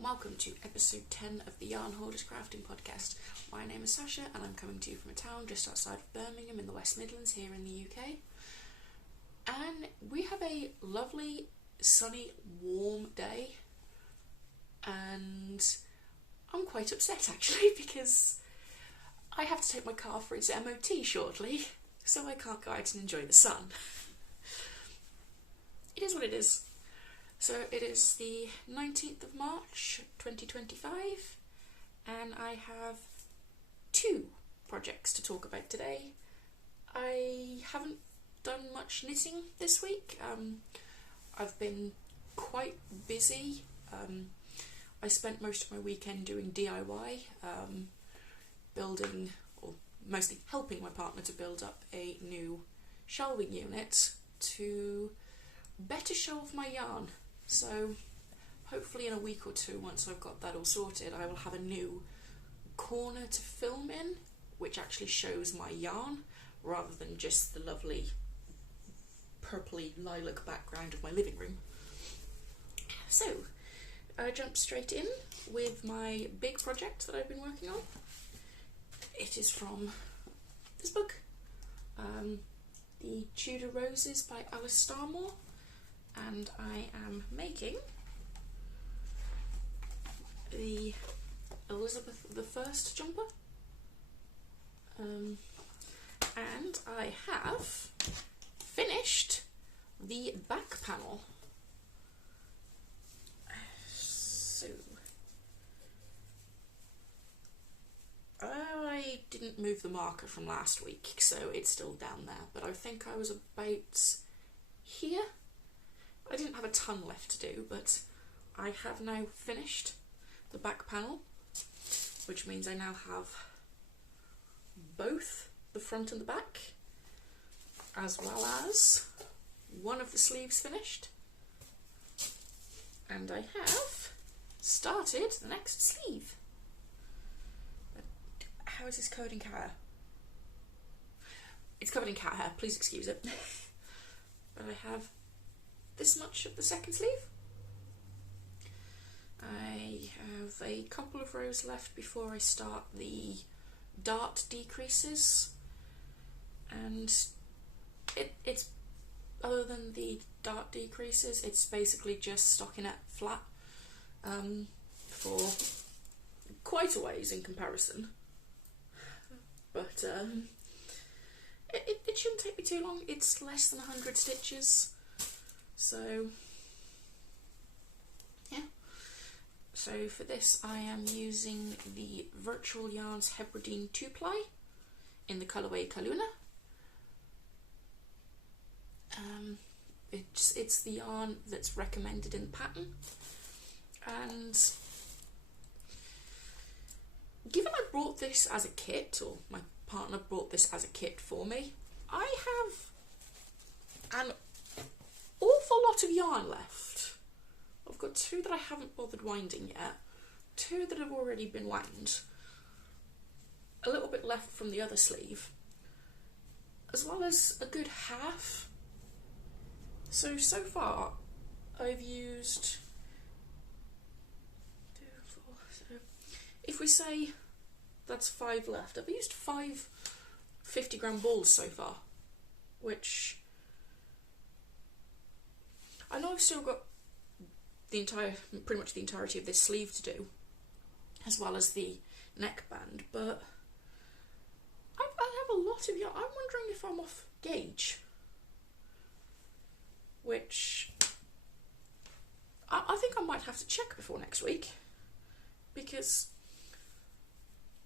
and welcome to episode 10 of the Yarn Hoarders Crafting Podcast. My name is Sasha and I'm coming to you from a town just outside of Birmingham in the West Midlands here in the UK. And we have a lovely, sunny, warm day, and I'm quite upset actually because I have to take my car for its MOT shortly, so I can't go out and enjoy the sun. It is what it is. So it is the 19th of March 2025 and I have two projects to talk about today. I haven't done much knitting this week. I've been quite busy. I spent most of my weekend doing DIY, building, or mostly helping my partner to build up a new shelving unit to better shelve my yarn. So hopefully in a week or two, once I've got that all sorted, I will have a new corner to film in, which actually shows my yarn rather than just the lovely purpley lilac background of my living room. So I jump straight in with my big project that I've been working on. It is from this book, The Tudor Roses by Starmore. And I am making the Elizabeth I jumper, and I have finished the back panel. So I didn't move the marker from last week, so it's still down there, but I think I was about here. I didn't have a ton left to do, but I have now finished the back panel, which means I now have both the front and the back, as well as one of the sleeves finished. And I have started the next sleeve. But how is this covered in cat hair? It's covered in cat hair, please excuse it. But I have this much of the second sleeve. I have a couple of rows left before I start the dart decreases, and it's other than the dart decreases, it's basically just stockinette flat for quite a ways in comparison, but it shouldn't take me too long. It's less than 100 stitches. So, yeah. So for this I am using the Virtual Yarns Hebridean 2-ply in the colourway Culluna. It's the yarn that's recommended in the pattern, and given I brought this as a kit, or my partner brought this as a kit for me, I have an awful lot of yarn left. I've got two that I haven't bothered winding yet, two that have already been wound, a little bit left from the other sleeve, as well as a good half. So far I've used 2, 4, so if we say that's 5 left, I've used 5 50-gram balls so far, which I know I've still got pretty much the entirety of this sleeve to do, as well as the neckband, but I have a lot of yarn. I'm wondering if I'm off gauge, which I think I might have to check before next week, because,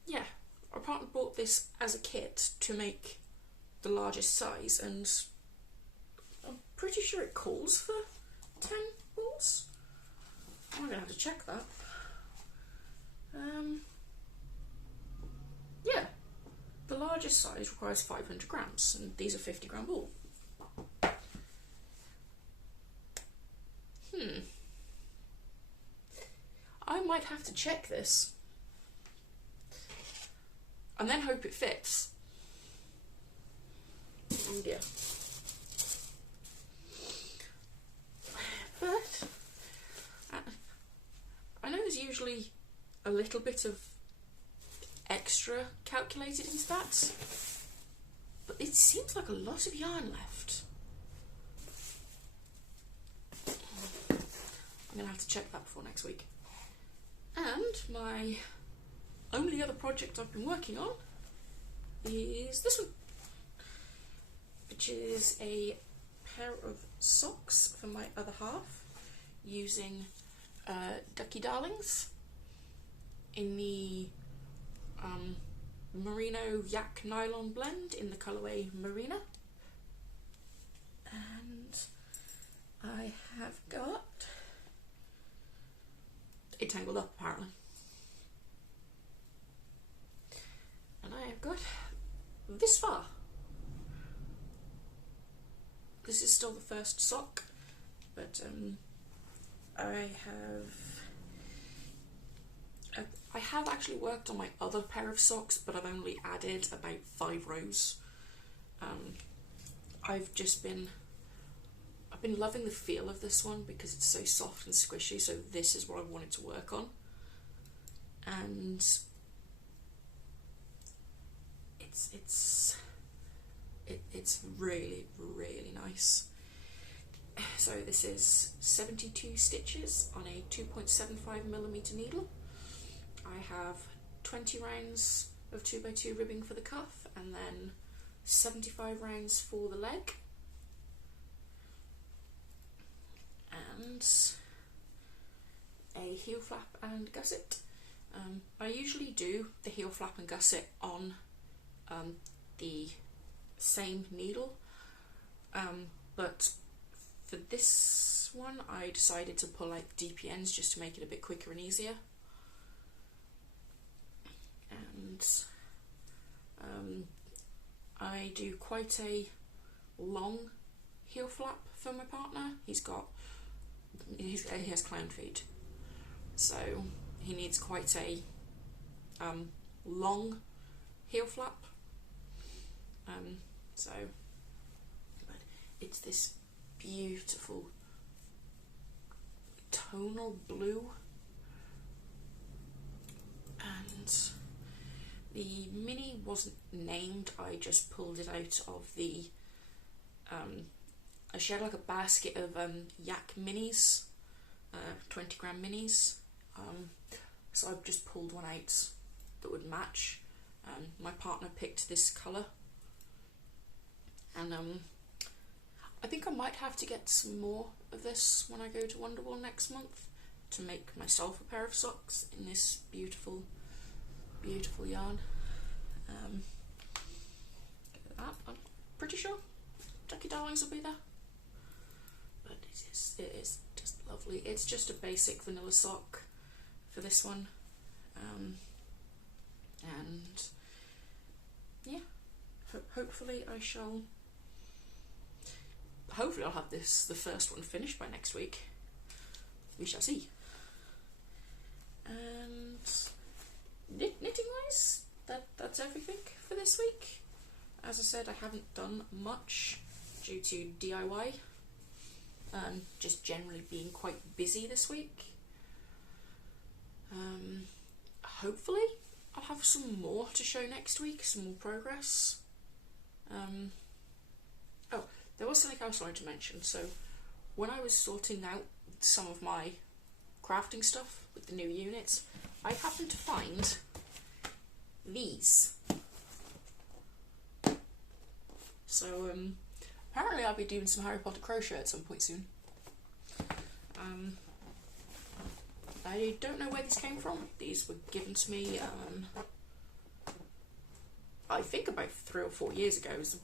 yeah, our partner bought this as a kit to make the largest size, and I'm pretty sure it calls for 10 balls. I'm gonna have to check that. Yeah, the largest size requires 500 grams, and these are 50-gram ball. I might have to check this, and then hope it fits. Oh dear. But I know this is usually a little bit of extra calculated into that, but it seems like a lot of yarn left. I'm going to have to check that before next week. And my only other project I've been working on is this one, which is a pair of socks for my other half using Ducky Darlings in the Merino Yak Nylon blend in the colourway Marina. And I have got it tangled up apparently. And I have got this far. This is still the first sock, but I have actually worked on my other pair of socks, but I've only added about 5 rows. I've been loving the feel of this one because it's so soft and squishy, so this is what I wanted to work on. And it's really, really nice. So this is 72 stitches on a 2.75mm needle. I have 20 rounds of 2x2 ribbing for the cuff, and then 75 rounds for the leg. And a heel flap and gusset. I usually do the heel flap and gusset on the same needle, but for this one I decided to pull out DPNs just to make it a bit quicker and easier. And I do quite a long heel flap for my partner. He has clown feet, so he needs quite a long heel flap. But it's this beautiful tonal blue, and the mini wasn't named, I just pulled it out of the she had like a basket of yak minis, 20-gram minis, so I've just pulled one out that would match. My partner picked this colour, and I think I might have to get some more of this when I go to Wonderwall next month to make myself a pair of socks in this beautiful, beautiful yarn. I'm pretty sure Ducky Darlings will be there, but it is just lovely. It's just a basic vanilla sock for this one, and yeah, hopefully I'll have the first one finished by next week. We shall see. And knitting wise, that's everything for this week. As I said, I haven't done much due to DIY and just generally being quite busy this week. Hopefully I'll have some more to show next week, some more progress. Oh, there was something else I wanted to mention. So when I was sorting out some of my crafting stuff with the new units, I happened to find these. So apparently I'll be doing some Harry Potter crochet at some point soon. I don't know where these came from. These were given to me I think about 3 or 4 years ago. It was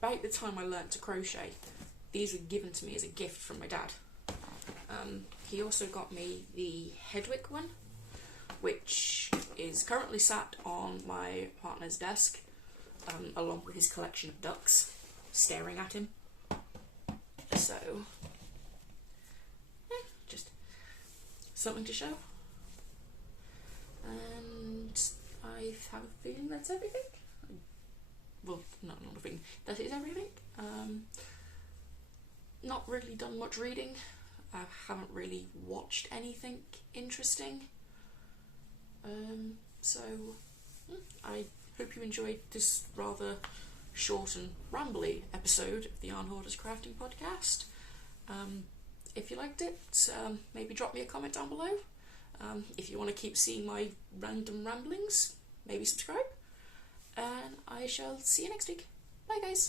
about the time I learnt to crochet. These were given to me as a gift from my dad. He also got me the Hedwig one, which is currently sat on my partner's desk, along with his collection of ducks staring at him. So, yeah, just something to show. And I have a feeling that's everything. Well, not a feeling. That is everything. Not really done much reading. I haven't really watched anything interesting. So I hope you enjoyed this rather short and rambly episode of the Yarn Hoarders Crafting Podcast. If you liked it, maybe drop me a comment down below. If you want to keep seeing my random ramblings, maybe subscribe. And I shall see you next week. Bye guys!